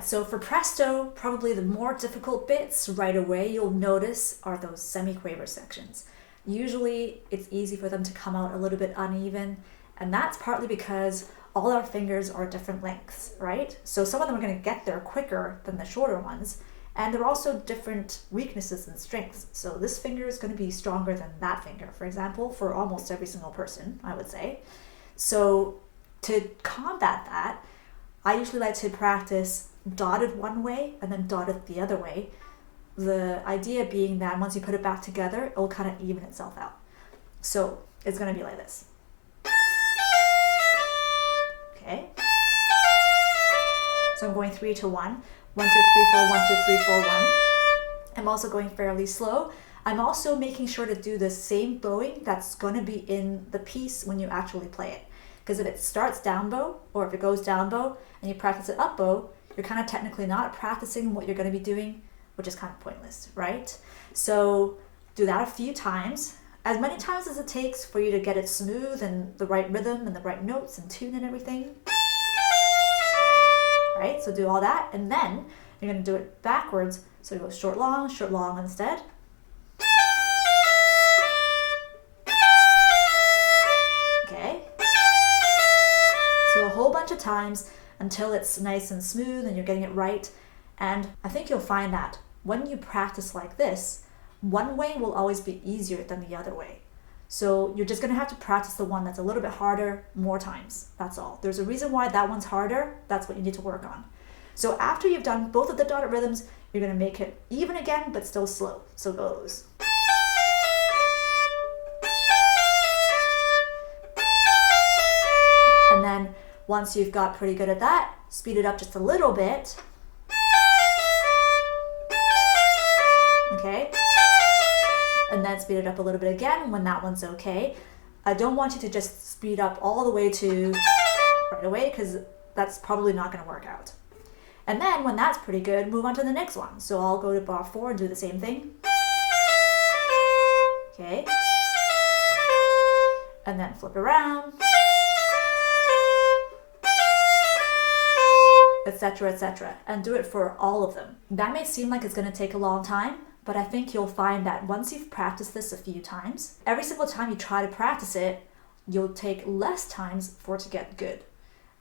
right, so for Presto, probably the more difficult bits right away you'll notice are those semiquaver sections. Usually it's easy for them to come out a little bit uneven, and that's partly because all our fingers are different lengths, right? So some of them are going to get there quicker than the shorter ones, and they're also different weaknesses and strengths. So this finger is going to be stronger than that finger, for example, for almost every single person, I would say. So to combat that, I usually like to practice dotted one way and then dotted the other way. The idea being that once you put it back together, it will kind of even itself out. So it's going to be like this. Okay. So I'm going 3 to 1. 1, 2, 3, 4, 1, 2, 3, 4, 1. I'm also going fairly slow. I'm also making sure to do the same bowing that's going to be in the piece when you actually play it. Because if it starts down bow, or if it goes down bow, and you practice it up bow, you're kind of technically not practicing what you're going to be doing, which is kind of pointless, right? So do that a few times, as many times as it takes for you to get it smooth and the right rhythm and the right notes and tune and everything. Right? So do all that, and then you're going to do it backwards. So you go short, long instead. Okay. So a whole bunch of times until it's nice and smooth and you're getting it right. And I think you'll find that when you practice like this, one way will always be easier than the other way. So you're just going to have to practice the one that's a little bit harder more times. That's all. There's a reason why that one's harder. That's what you need to work on. So after you've done both of the dotted rhythms, you're going to make it even again, but still slow. So it goes. And then once you've got pretty good at that, speed it up just a little bit. Okay. And then speed it up a little bit again when that one's okay. I don't want you to just speed up all the way to right away, because that's probably not going to work out. And then when that's pretty good, move on to the next one. So I'll go to bar 4 and do the same thing. Okay. And then flip around. Etc., etc. And do it for all of them. That may seem like it's going to take a long time, but I think you'll find that once you've practiced this a few times, every single time you try to practice it, you'll take less times for it to get good.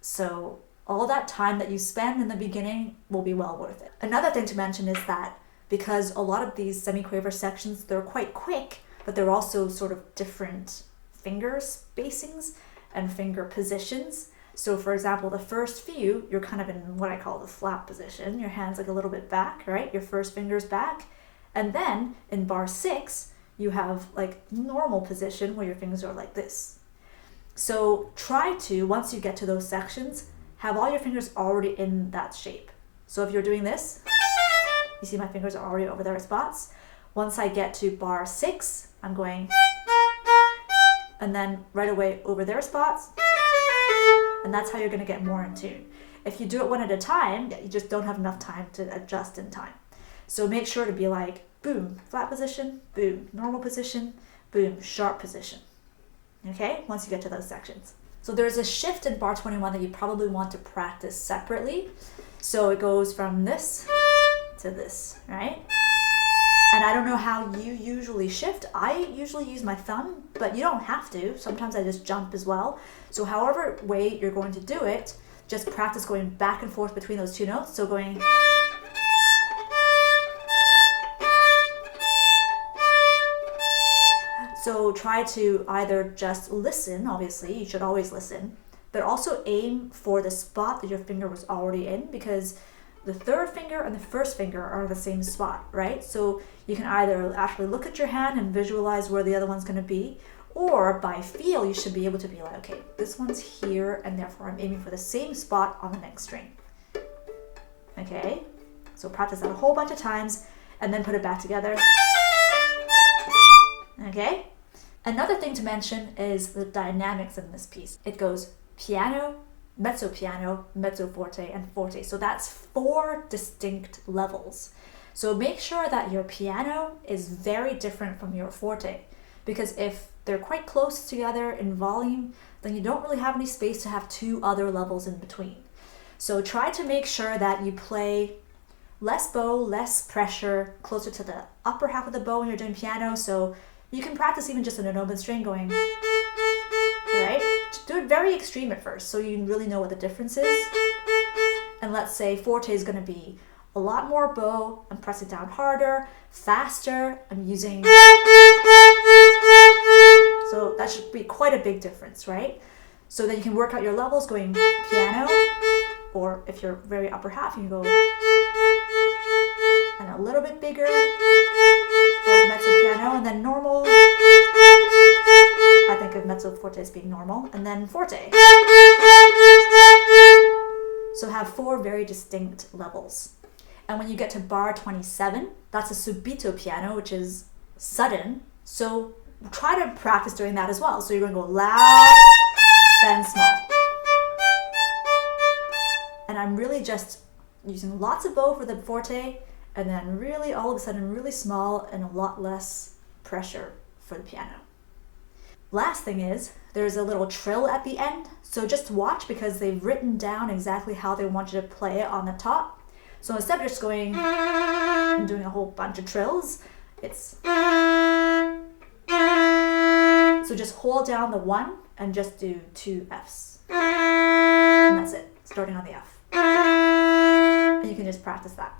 So all that time that you spend in the beginning will be well worth it. Another thing to mention is that because a lot of these semiquaver sections, they're quite quick, but they're also sort of different finger spacings and finger positions. So for example, the first few, you're kind of in what I call the flat position. Your hand's like a little bit back, right? Your first finger's back. And then in bar 6, you have like normal position where your fingers are like this. So try to, once you get to those sections, have all your fingers already in that shape. So if you're doing this, you see my fingers are already over their spots. Once I get to bar 6, I'm going, and then right away over their spots. And that's how you're going to get more in tune. If you do it one at a time, you just don't have enough time to adjust in time. So make sure to be like, boom, flat position, boom, normal position, boom, sharp position. Okay, once you get to those sections. So there's a shift in bar 21 that you probably want to practice separately. So it goes from this to this, right? And I don't know how you usually shift. I usually use my thumb, but you don't have to. Sometimes I just jump as well. So however way you're going to do it, just practice going back and forth between those two notes. So going... So try to either just listen, obviously, you should always listen, but also aim for the spot that your finger was already in, because the third finger and the first finger are the same spot, right? So you can either actually look at your hand and visualize where the other one's going to be, or by feel, you should be able to be like, okay, this one's here, and therefore I'm aiming for the same spot on the next string. Okay, so practice that a whole bunch of times, and then put it back together. Okay? Another thing to mention is the dynamics in this piece. It goes piano, mezzo forte, and forte. So that's 4 distinct levels. So make sure that your piano is very different from your forte, because if they're quite close together in volume, then you don't really have any space to have 2 other levels in between. So try to make sure that you play less bow, less pressure, closer to the upper half of the bow when you're doing piano. So you can practice even just in an open string going, right? Do it very extreme at first so you really know what the difference is. And let's say forte is going to be a lot more bow. I'm pressing down harder, faster. I'm using... So that should be quite a big difference, right? So then you can work out your levels going piano, or if you're very upper half, you can go and a little bit bigger, or mezzo piano, and then normal. I think of mezzo forte as being normal, and then forte. So have 4 very distinct levels. And when you get to bar 27, that's a subito piano, which is sudden. So try to practice doing that as well. So you're going to go loud, then small. And I'm really just using lots of bow for the forte, and then really all of a sudden really small and a lot less pressure for the piano. Last thing is, there's a little trill at the end. So just watch, because they've written down exactly how they want you to play it on the top. So instead of just going and doing a whole bunch of trills, it's... So just hold down the 1 and just do 2 Fs. And that's it, starting on the F. And you can just practice that.